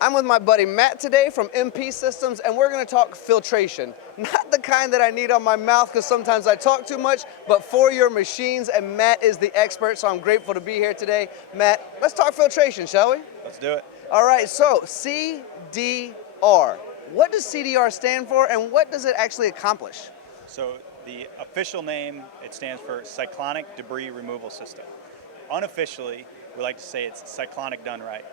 I'm with my buddy Matt today from MP Systems, and we're going to talk filtration. Not the kind that I need on my mouth because sometimes I talk too much, but for your machines, and Matt is the expert, so I'm grateful to be here today. Matt, let's talk filtration, shall we? Let's do it. All right, so CDR. What does CDR stand for, and what does it actually accomplish? So the official name, it stands for Cyclonic Debris Removal System. Unofficially, we like to say it's cyclonic done right.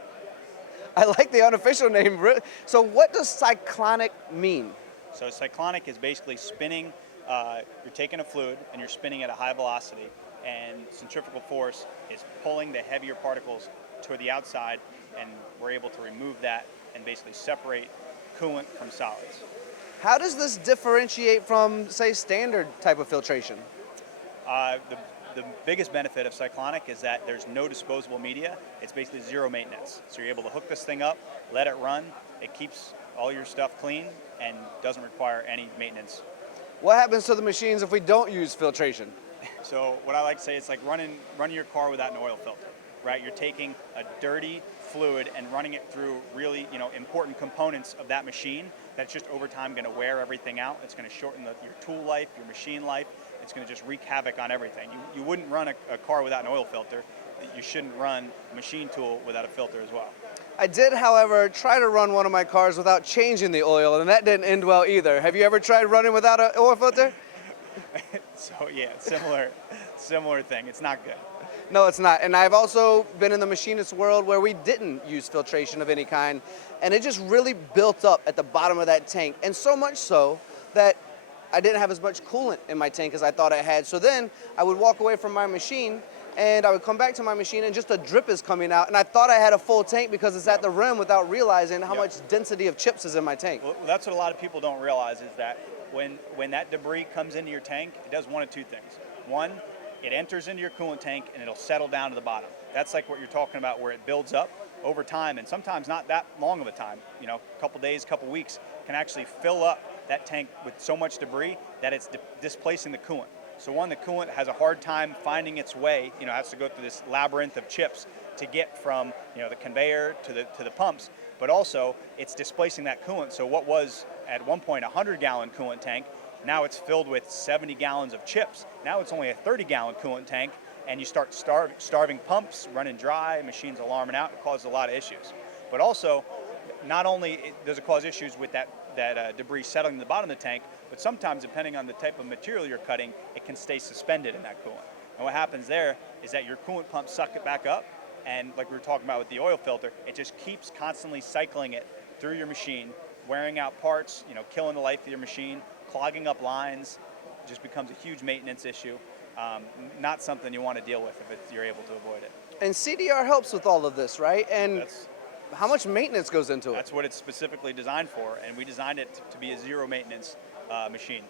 I like the unofficial name. So what does cyclonic mean? So cyclonic is basically spinning, you're taking a fluid and you're spinning at a high velocity, and centrifugal force is pulling the heavier particles to the outside, and we're able to remove that and basically separate coolant from solids. How does this differentiate from, say, standard type of filtration? The biggest benefit of cyclonic is that there's no disposable media. It's basically zero maintenance. So you're able to hook this thing up, let it run. It keeps all your stuff clean and doesn't require any maintenance. What happens to the machines if we don't use filtration? So what I like to say, it's like running your car without an oil filter, right? You're taking a dirty fluid and running it through really, important components of that machine that's just over time going to wear everything out. It's going to shorten your tool life, your machine life. It's going to just wreak havoc on everything. You wouldn't run a car without an oil filter. You shouldn't run a machine tool without a filter as well. I did, however, try to run one of my cars without changing the oil, and that didn't end well either. Have you ever tried running without an oil filter? So yeah, similar thing. It's not good. No, it's not. And I've also been in the machinist world where we didn't use filtration of any kind, and it just really built up at the bottom of that tank, and so much so that I didn't have as much coolant in my tank as I thought I had. So then I would walk away from my machine and I would come back to my machine and just a drip is coming out. And I thought I had a full tank because it's at the rim without realizing how much density of chips is in my tank. Well, that's what a lot of people don't realize is that when that debris comes into your tank, it does one of two things. One, it enters into your coolant tank and it'll settle down to the bottom. That's like what you're talking about where it builds up over time, and sometimes not that long of a time, a couple days, couple weeks, can actually fill up that tank with so much debris that it's displacing the coolant. So one, the coolant has a hard time finding its way, has to go through this labyrinth of chips to get from, the conveyor to the pumps, but also it's displacing that coolant. So what was at one point a 100-gallon coolant tank, now it's filled with 70 gallons of chips. Now it's only a 30-gallon coolant tank, and you start starving pumps, running dry, machines alarming out. It causes a lot of issues. But also, not only does it cause issues with that debris settling to the bottom of the tank, but sometimes, depending on the type of material you're cutting, it can stay suspended in that coolant. And what happens there is that your coolant pumps suck it back up, and like we were talking about with the oil filter, it just keeps constantly cycling it through your machine, wearing out parts, killing the life of your machine, clogging up lines. It just becomes a huge maintenance issue. Not something you want to deal with if you're able to avoid it. And CDR helps with all of this, right? And how much maintenance goes into it? That's what it's specifically designed for, and we designed it to be a zero maintenance machine.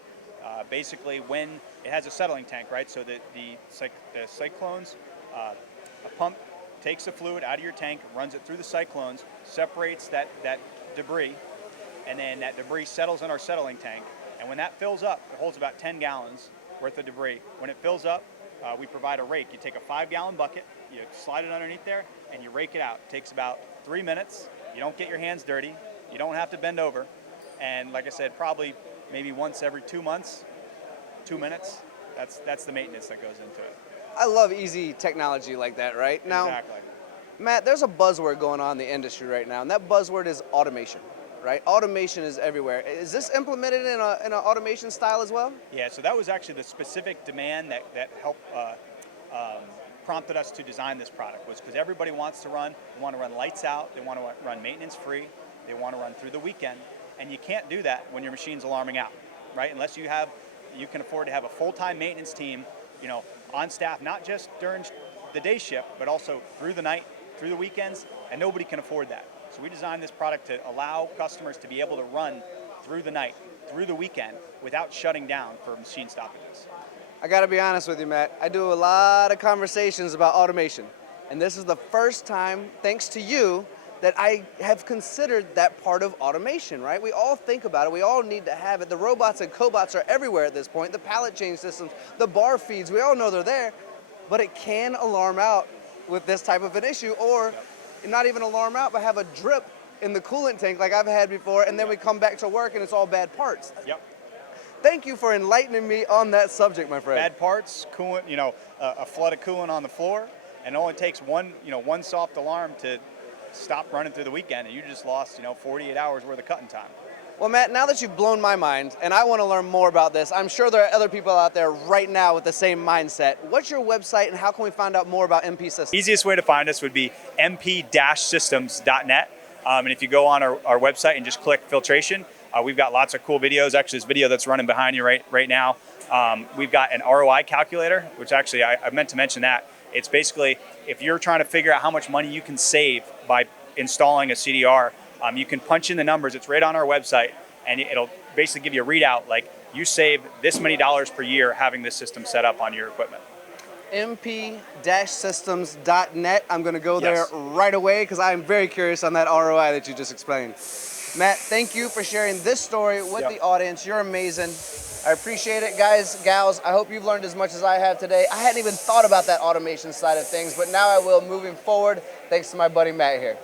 Basically, when it has a settling tank, right? So the cyclones, a pump takes the fluid out of your tank, runs it through the cyclones, separates that debris, and then that debris settles in our settling tank. And when that fills up, it holds about 10 gallons worth of debris. When it fills up, we provide a rake. You take a 5-gallon bucket, you slide it underneath there, and you rake it out. It takes about 3 minutes. You don't get your hands dirty. You don't have to bend over. And like I said, probably maybe once every 2 months, 2 minutes. That's the maintenance that goes into it. I love easy technology like that, right? Now, exactly. Matt, there's a buzzword going on in the industry right now, and that buzzword is automation, right? Automation is everywhere. Is this implemented in an automation style as well? Yeah, so that was actually the specific demand that helped prompted us to design this product, was because everybody wants to run lights out, they want to run maintenance free, they want to run through the weekend, and you can't do that when your machine's alarming out, right? Unless you can afford to have a full-time maintenance team, on staff, not just during the day shift, but also through the night, through the weekends, and nobody can afford that. So we designed this product to allow customers to be able to run through the night, through the weekend, without shutting down for machine stoppages. I gotta be honest with you, Matt. I do a lot of conversations about automation, and this is the first time, thanks to you, that I have considered that part of automation, right? We all think about it, we all need to have it. The robots and cobots are everywhere at this point, the pallet change systems, the bar feeds, we all know they're there, but it can alarm out with this type of an issue, or not even alarm out, but have a drip in the coolant tank like I've had before, and then we come back to work and it's all bad parts. Yep. Thank you for enlightening me on that subject, my friend. Bad parts, coolant, a flood of coolant on the floor, and it only takes one soft alarm to stop running through the weekend, and you just lost, 48 hours worth of cutting time. Well, Matt, now that you've blown my mind, and I want to learn more about this, I'm sure there are other people out there right now with the same mindset. What's your website, and how can we find out more about MP Systems? Easiest way to find us would be mp-systems.net. And if you go on our website and just click filtration, we've got lots of cool videos. Actually, this video that's running behind you right now, we've got an ROI calculator, which actually I meant to mention that. It's basically, if you're trying to figure out how much money you can save by installing a CDR, you can punch in the numbers. It's right on our website, and it'll basically give you a readout like you save this many dollars per year having this system set up on your equipment. mp-systems.net. I'm going to go there right away because I'm very curious on that ROI that you just explained. Matt, thank you for sharing this story with the audience. You're amazing. I appreciate it, guys, gals. I hope you've learned as much as I have today. I hadn't even thought about that automation side of things, but now I will moving forward, thanks to my buddy Matt here.